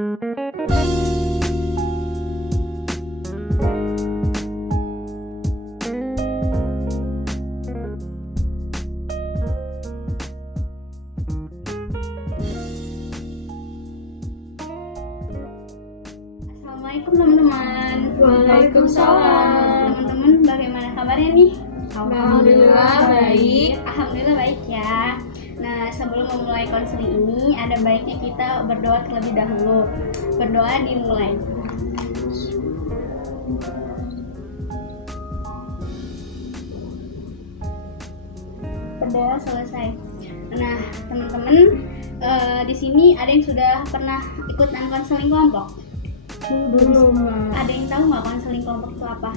Assalamualaikum teman-teman. Waalaikumsalam. Teman-teman, bagaimana kabarnya nih? Alhamdulillah baik. Alhamdulillah baik ya. Nah, sebelum memulai konseling ini, ada baiknya kita berdoa terlebih dahulu. Berdoa dimulai. Berdoa selesai. Nah, teman-teman, di sini ada yang sudah pernah ikutan konseling kelompok? Belum, Mbak. Ada yang tahu nggak konseling kelompok itu apa?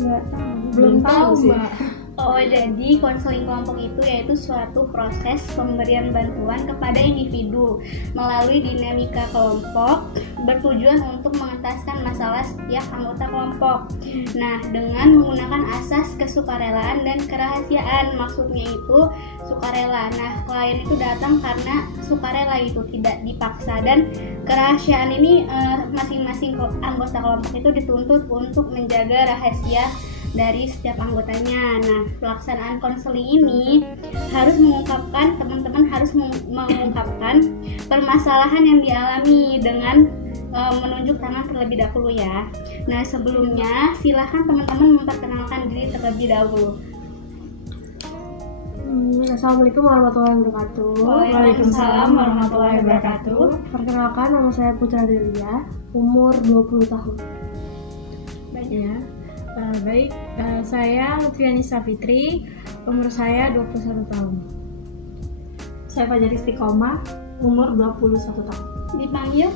Nggak tahu. Belum tahu, Mbak. Oh, jadi konseling kelompok itu yaitu suatu proses pemberian bantuan kepada individu melalui dinamika kelompok bertujuan untuk mengentaskan masalah setiap anggota kelompok. Nah, dengan menggunakan asas kesukarelaan dan kerahasiaan. Maksudnya itu sukarela. Nah, klien itu datang karena sukarela, itu tidak dipaksa, dan kerahasiaan ini masing-masing anggota kelompok itu dituntut untuk menjaga rahasia dari setiap anggotanya. Nah, pelaksanaan konseling ini harus mengungkapkan, teman-teman harus mengungkapkan permasalahan yang dialami dengan menunjuk tangan terlebih dahulu ya. Nah, sebelumnya silahkan teman-teman memperkenalkan diri terlebih dahulu. Assalamualaikum warahmatullahi wabarakatuh. Waalaikumsalam warahmatullahi wabarakatuh. Perkenalkan, nama saya Putra Delia, umur 20 tahun. Banyak. Baik, saya Lutfiani Safitri, umur saya 21 tahun. Saya Fajar Istiqomah, umur 21 tahun. Dipanggil?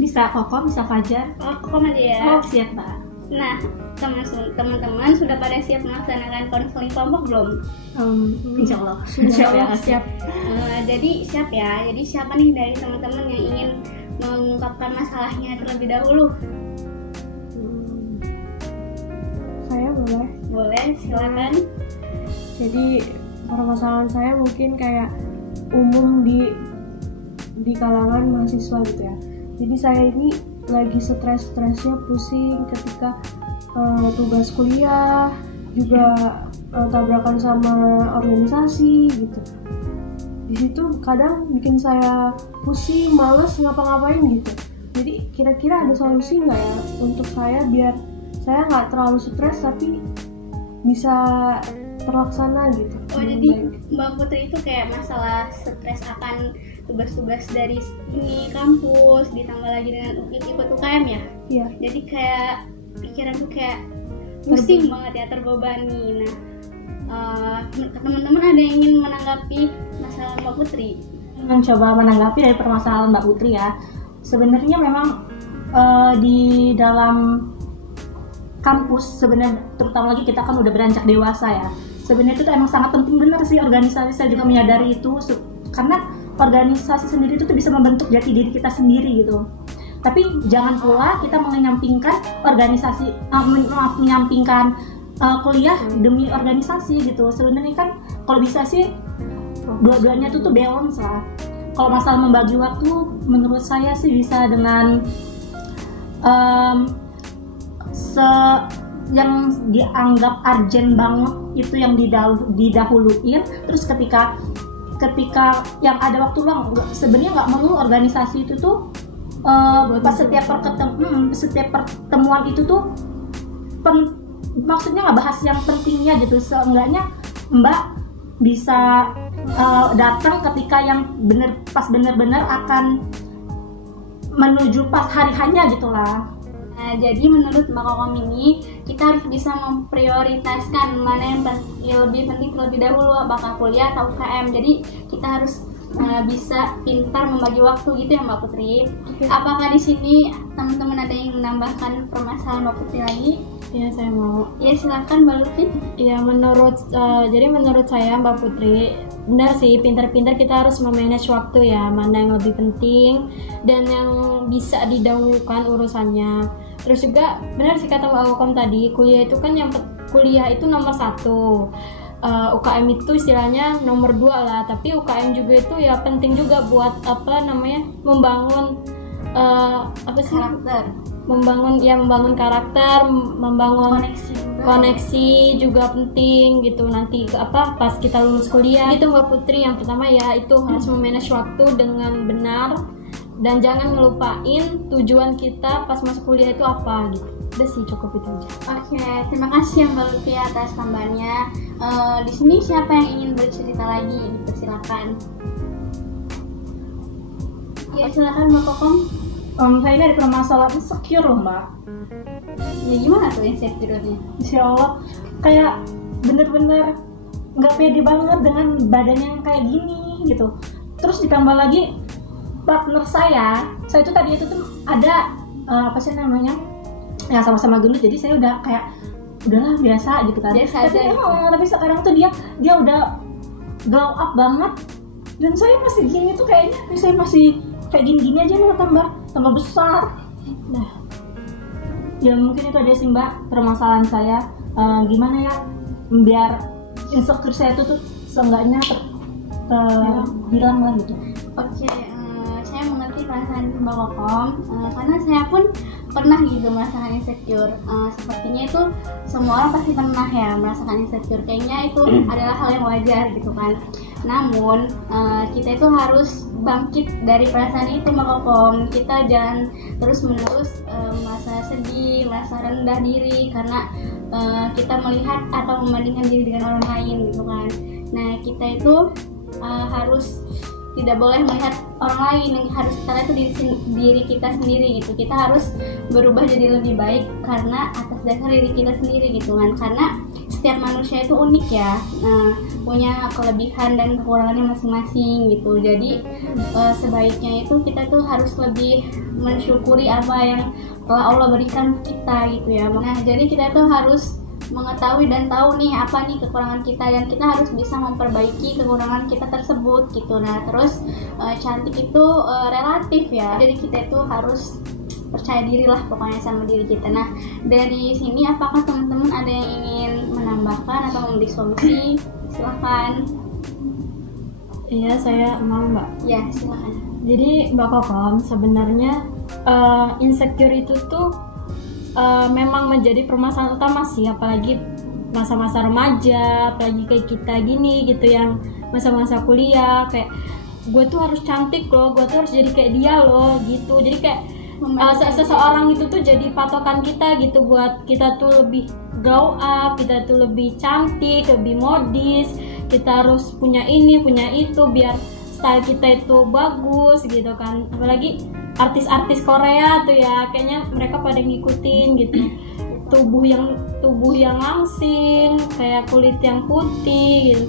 Bisa Koko, bisa Fajar. Oh, kok aja ya. Oh, siap, Mbak. Nah, teman-teman sudah pada siap melaksanakan konseling kelompok belum? Insya Allah. Siap. Jadi siap ya. Jadi siapa nih dari teman-teman yang ingin mengungkapkan masalahnya terlebih dahulu? Saya boleh. Boleh, silakan. Jadi permasalahan saya mungkin kayak umum di kalangan mahasiswa gitu ya. Jadi saya ini lagi stres-stresnya, pusing ketika tugas kuliah, juga tabrakan sama organisasi gitu. Di situ kadang bikin saya pusing, males ngapa-ngapain gitu. Jadi kira-kira ada solusi nggak ya untuk saya biar saya nggak terlalu stres tapi bisa terlaksana gitu. Oh, jadi Mbak Putri itu kayak masalah stres akan tugas-tugas dari ini kampus ditambah lagi dengan ikut UKM ya? Iya. Jadi kayak pikiran tuh kayak pusing banget ya, terbebani. Nah, teman-teman ada yang ingin menanggapi masalah Mbak Putri? Mencoba menanggapi dari permasalahan Mbak Putri ya. Sebenarnya memang di dalam kampus sebenarnya, terutama lagi kita kan udah beranjak dewasa ya, sebenarnya itu tuh emang sangat penting benar sih organisasi. Saya juga menyadari itu karena organisasi sendiri itu tuh bisa membentuk jati diri kita sendiri gitu. Tapi jangan pula kita menyampingkan organisasi, menyampingkan kuliah demi organisasi gitu. Sebenarnya kan kalau bisa sih dua-duanya tuh balance lah. Kalau masalah membagi waktu, menurut saya sih bisa dengan yang dianggap urgent banget itu yang didahuluin. Terus ketika yang ada waktu luang, sebenarnya nggak perlu organisasi itu tuh pas setiap pertemuan itu tuh maksudnya nggak bahas yang pentingnya gitu. Seenggaknya Mbak bisa datang ketika yang benar-benar akan menuju pas hari hanya gitulah. Nah, jadi menurut Mbak Kokom ini kita harus bisa memprioritaskan mana yang lebih penting terlebih dahulu, apakah kuliah atau UKM. Jadi kita harus bisa pintar membagi waktu gitu ya Mbak Putri. Oke. Apakah di sini teman-teman ada yang menambahkan permasalahan Mbak Putri lagi? Ya, saya mau. Ya, silakan Mbak Lutfi. Ya, jadi menurut saya Mbak Putri, benar sih, pintar-pintar kita harus memanage waktu ya, mana yang lebih penting dan yang bisa didahulukan urusannya. Terus juga benar sih kata Mbak Kokom tadi, kuliah itu nomor 1. UKM itu istilahnya nomor 2 lah, tapi UKM juga itu ya penting juga buat membangun apa sih, karakter, membangun karakter, membangun koneksi koneksi juga penting gitu nanti pas kita lulus kuliah gitu Mbak Putri. Yang pertama ya itu harus memanage waktu dengan benar dan jangan ngelupain tujuan kita pas masuk kuliah itu apa gitu. Udah sih, cukup itu aja. Oke, terima kasih Mbak Lutfi atas tambahannya. Di sini siapa yang ingin bercerita lagi? Dipersilakan. Ya, silakan Mbak Kokom. Saya ini ada permasalahan insecure loh Mbak. Ya gimana tuh insecure-nya? Insya Allah kayak bener-bener nggak pede banget dengan badan yang kayak gini gitu. Terus ditambah lagi partner saya itu tadi itu tuh ada apa sih namanya, yang sama-sama gendut, jadi saya udah kayak udahlah biasa gitu kan. Biasa aja gitu. Tapi sekarang tuh dia udah glow up banget dan saya masih gini tuh kayaknya saya masih kayak gini-gini aja malah tambah besar. Nah, ya mungkin itu aja sih Mbak permasalahan saya. Gimana ya biar insecure saya itu tuh seenggaknya hilang lah gitu. Oke, saya mengerti perasaan Mbak Kokom, karena saya pun pernah gitu merasakan insecure. Sepertinya itu semua orang pasti pernah ya merasakan insecure. Kayaknya itu adalah hal yang wajar gitu kan. Namun kita itu harus bangkit dari perasaan itu Mbak Kokom. Kita jangan terus-menerus merasa sedih, merasa rendah diri karena kita melihat atau membandingkan diri dengan orang lain gitu kan. Nah, kita itu harus tidak boleh melihat orang lain, yang harus kita lihat itu diri kita sendiri gitu. Kita harus berubah jadi lebih baik karena atas dasar diri kita sendiri gitu kan. Karena setiap manusia itu unik ya, punya kelebihan dan kekurangannya masing-masing gitu. Jadi sebaiknya itu kita tuh harus lebih mensyukuri apa yang telah Allah berikan kita gitu ya. Nah, jadi kita tuh harus mengetahui dan tahu nih apa nih kekurangan kita, dan kita harus bisa memperbaiki kekurangan kita tersebut gitu. Nah, terus cantik itu relatif ya, jadi kita itu harus percaya diri lah pokoknya sama diri kita. Nah, dari sini apakah teman-teman ada yang ingin menambahkan atau memberi solusi? Silahkan. Iya, saya mau Mbak. Ya, silahkan. Jadi Mbak Kokom, sebenarnya insecure itu tuh memang menjadi permasalahan utama sih, apalagi masa-masa remaja, apalagi kayak kita gini gitu, yang masa-masa kuliah, kayak gue tuh harus cantik loh, gue tuh harus jadi kayak dia loh gitu. Jadi kayak seseorang itu tuh jadi patokan kita gitu, buat kita tuh lebih glow up, kita tuh lebih cantik, lebih modis, kita harus punya ini, punya itu biar style kita itu bagus gitu kan. Apalagi artis-artis Korea tuh ya, kayaknya mereka pada ngikutin gitu. Tubuh yang langsing, kayak kulit yang putih gitu.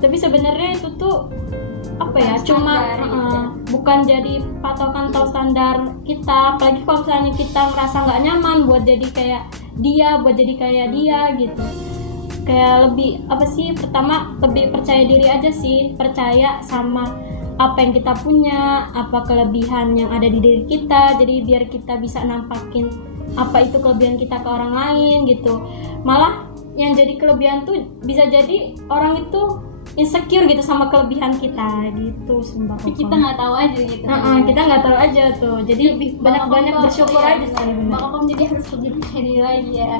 Tapi sebenarnya itu tuh apa ya, cuma bukan jadi patokan atau standar kita. Apalagi kalau misalnya kita ngerasa nggak nyaman buat jadi kayak dia, gitu. Kayak lebih apa sih, pertama lebih percaya diri aja sih, percaya sama apa yang kita punya, apa kelebihan yang ada di diri kita. Jadi biar kita bisa nampakin apa itu kelebihan kita ke orang lain gitu. Malah yang jadi kelebihan tuh bisa jadi orang itu insecure gitu sama kelebihan kita gitu. Tapi kita nggak tahu aja gitu. Kita nggak tahu aja tuh. Jadi banyak bersyukur aja sih. Mbak Kokom jadi harus lebih percaya diri lagi ya.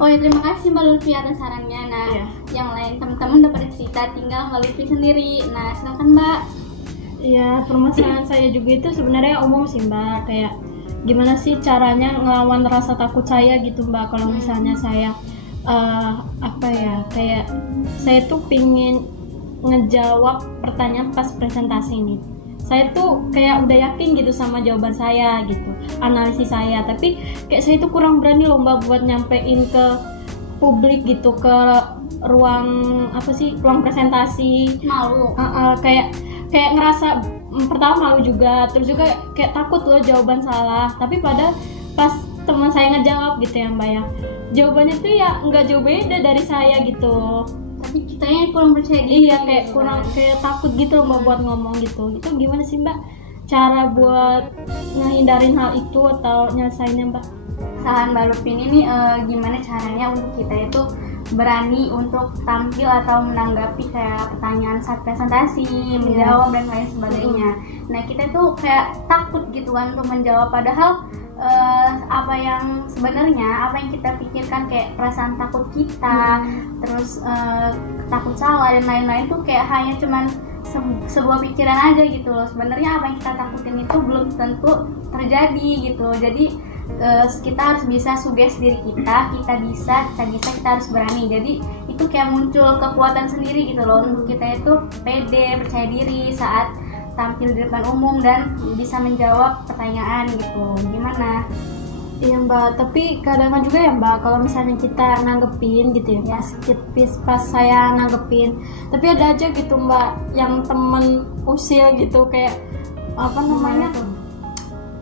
Oh ya, terima kasih Mbak Lutfi atas sarannya. Nah, yang lain teman-teman udah pada cerita, tinggal Mbak Lutfi sendiri. Nah, silakan Mbak. Ya, permasalahan saya juga itu sebenarnya umum sih Mbak. Kayak gimana sih caranya ngelawan rasa takut saya gitu Mbak. Kalau misalnya saya kayak saya tuh pingin ngejawab pertanyaan pas presentasi ini, saya tuh kayak udah yakin gitu sama jawaban saya gitu, analisis saya, tapi kayak saya tuh kurang berani loh Mbak buat nyampein ke publik gitu, ke ruang presentasi. Malu. Kayak ngerasa pertama malu juga, terus juga kayak takut loh jawaban salah. Tapi pada pas teman saya ngejawab gitu ya Mbak ya, jawabannya tuh ya nggak jauh beda dari saya gitu. Tapi kitanya kurang percaya diri. Iya, kayak kurang, kayak takut gitu loh Mbak buat ngomong gitu. Itu gimana sih Mbak cara buat ngehindarin hal itu atau nyelesainnya Mbak? Saran Mbak Lutfi ini gimana caranya untuk kita itu berani untuk tampil atau menanggapi kayak pertanyaan saat presentasi, menjawab dan lain sebagainya. Nah kita tuh kayak takut gitu kan untuk menjawab, padahal apa yang sebenarnya apa yang kita pikirkan kayak perasaan takut kita, terus takut salah dan lain-lain tuh kayak hanya cuman sebuah pikiran aja gitu loh. Sebenarnya apa yang kita takutin itu belum tentu terjadi gitu. Jadi kita harus bisa sugesti diri kita bisa, kita harus berani. Jadi itu kayak muncul kekuatan sendiri gitu loh untuk kita itu pede, percaya diri saat tampil di depan umum dan bisa menjawab pertanyaan gitu. Gimana? Iya Mbak, tapi kadang juga ya Mbak, kalau misalnya kita nanggepin gitu ya, pas saya nanggepin, tapi ada aja gitu Mbak yang temen usil gitu, kayak apa namanya,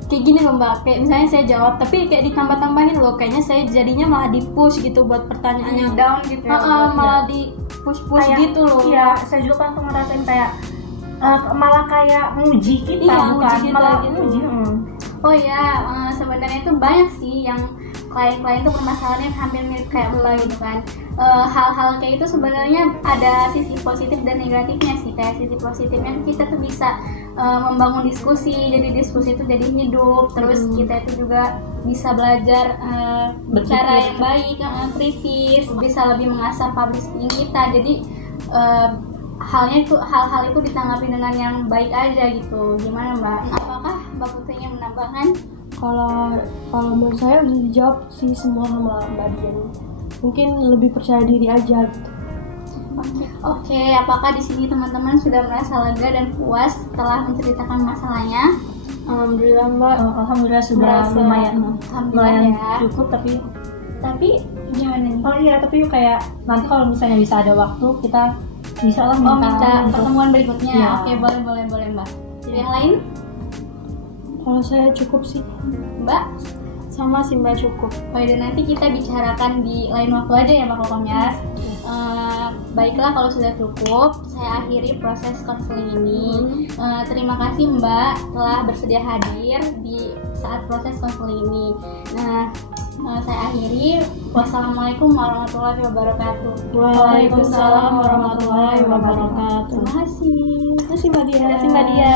kayak gini loh Mbak, kayak misalnya saya jawab tapi kayak ditambah-tambahin loh, kayaknya saya jadinya malah di push gitu buat pertanyaannya, down gitu ya, malah di push gitu loh. Iya, saya juga kan tuh ngerasain kayak malah kayak nguji kita, Iya, bukan nguji kita malah gitu. nguji. Oh ya, sebenarnya itu banyak sih yang klien-klien itu permasalahannya hampir mirip kayak Mbak gitu kan. Hal-hal kayak itu sebenarnya ada sisi positif dan negatifnya sih. Kayak sisi positifnya kita tuh bisa membangun diskusi, jadi diskusi itu jadi hidup. Terus kita itu juga bisa belajar bicara yang baik, kritis, bisa lebih mengasah public speaking kita. Jadi hal-hal itu ditanggapi dengan yang baik aja gitu. Gimana Mbak? Apakah Mbak Putri ingin menambahkan? Kalau menurut saya udah dijawab sih semua sama Mbak Dian. Mungkin lebih percaya diri aja gitu. Oke, apakah di sini teman-teman sudah merasa lega dan puas setelah menceritakan masalahnya? Alhamdulillah Mbak. Alhamdulillah sudah Merasa- lumayan Alhamdulillah ya. cukup, Tapi gimana nih? oh iya, tapi kayak nanti kalau misalnya bisa ada waktu kita bisa lah Minta untuk pertemuan berikutnya. Iya. Oke, boleh Mbak. Yang lain? Kalau saya cukup sih. Mbak? Sama sih Mbak, cukup. Oh dan nanti kita bicarakan di lain waktu aja ya Mbak Kokom ya. Baiklah kalau sudah cukup, saya akhiri proses konseling ini. Terima kasih Mbak telah bersedia hadir di saat proses konseling ini. Saya akhiri. Wassalamualaikum warahmatullahi wabarakatuh. Waalaikumsalam warahmatullahi wabarakatuh. Terima kasih. Terima kasih Mbak Dia. Terima kasih Mbak Dia.